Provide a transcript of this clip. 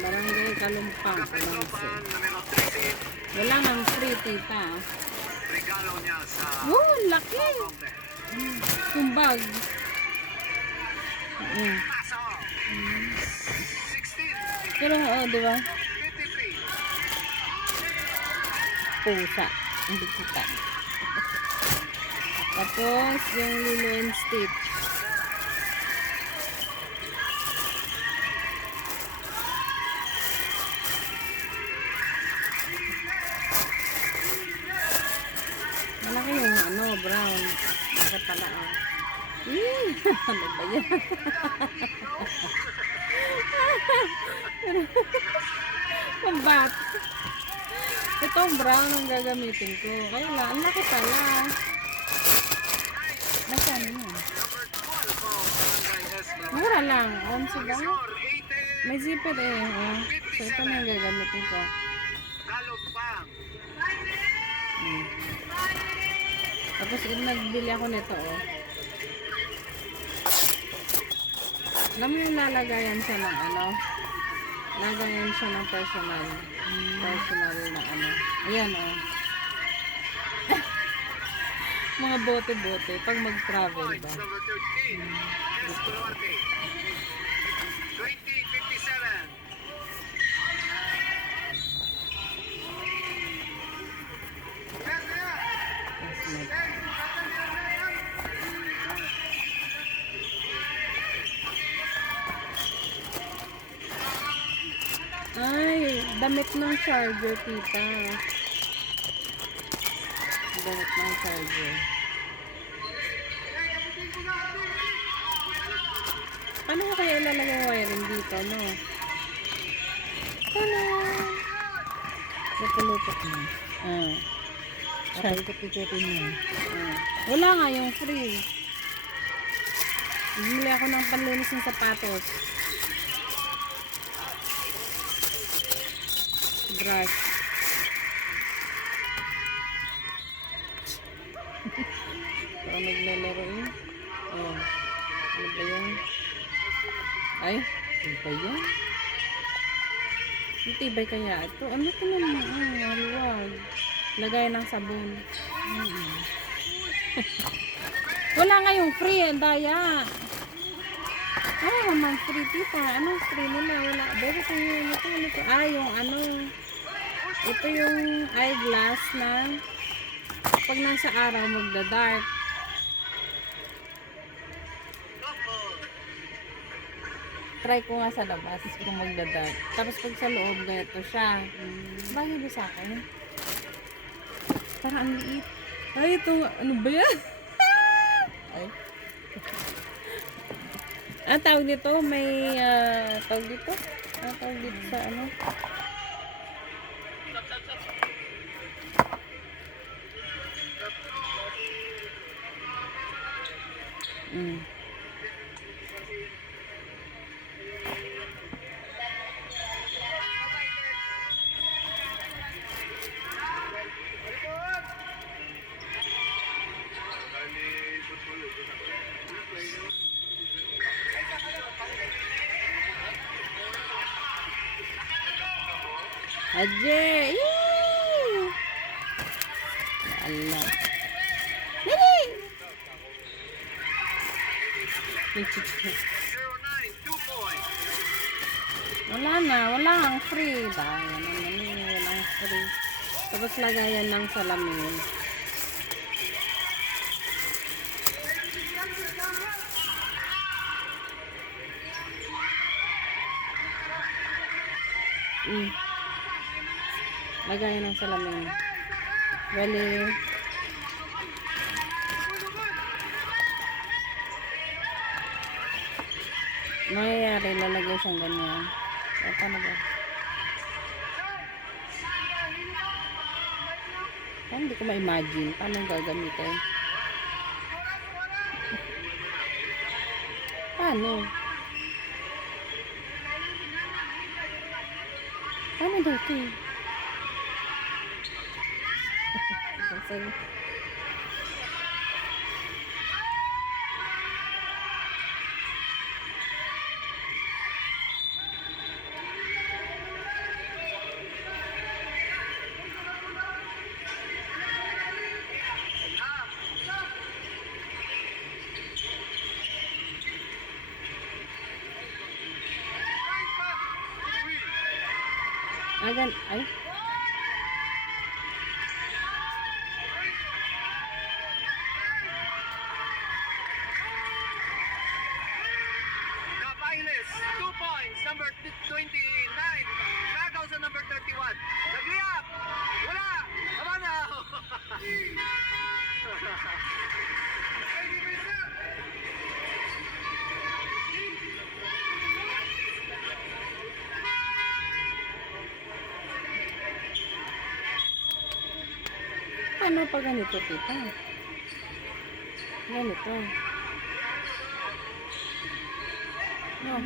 Barangay Kalumpang, Kalamse. Wala nang free, tita. Regalo niya sa Laki! Kumbag. Pero, di ba? Pusa. Hindi kita. Tapos, yung Lilo and Stitch. Malaki yung brown. Bakit pala, ano ba yan? Pambat. Itong brown ang gagamitin ko. Kaya lang, ang laki pala. Nasaan yun? Mura lang. 11 ba? May zipper So, ito na yung gagamitin ko. Tapos, nagbili ako nito, Alam mo yung lalagayan siya ng lagayan siya ng personal. Personal na Ayan, mga bote-bote pag mag-travel ba. Ay, damit ng charger, tita. Damit ng charger. Paano ko kaya ilalagay yung wiring dito, no? Tala! Lupot mo. Ikot-ikotin mo. Wala nga yung free. Bumili ako ng panlinis ng sapatos. Brush. Parang naglalaro yun. Ano ba yan? Ay, ano ba yan? Ang tibay kaya ito. Ano ito naman? Maluwag. Lagay ng sabon. Wala nga yung free. Ang daya. Ano naman free, tita? Anong free nila? Wala. Dito ko yun. Ito. Yung ito yung eyeglass na pag nasa araw magda-dark. Try ko nga sa labas kung magda-dark. Tapos pag sa loob, ganito siya. Bagay ba sa akin? Parang ang liit. Ay, ito. Ano ba yan? Ay. Ang tawag dito, may tawag dito? Ang tawag dito sa Ajay! Yee! Allah. Dali! Wala ang free. Walang free. Tapos lagayan ng salamin. Lagayan ng salamin. Bali. Mayayari, lalagay siyang ganyan. Paano ba? Hindi ko ma-imagine. Paano yung gagamitin? Paano? Paano dito? Sige. Ay. Kapailes, 2 points. Number 29. Nagaw sa number 31. Nagliap. Wala. Abana. Paano pa ganito, tita? Ganito. No.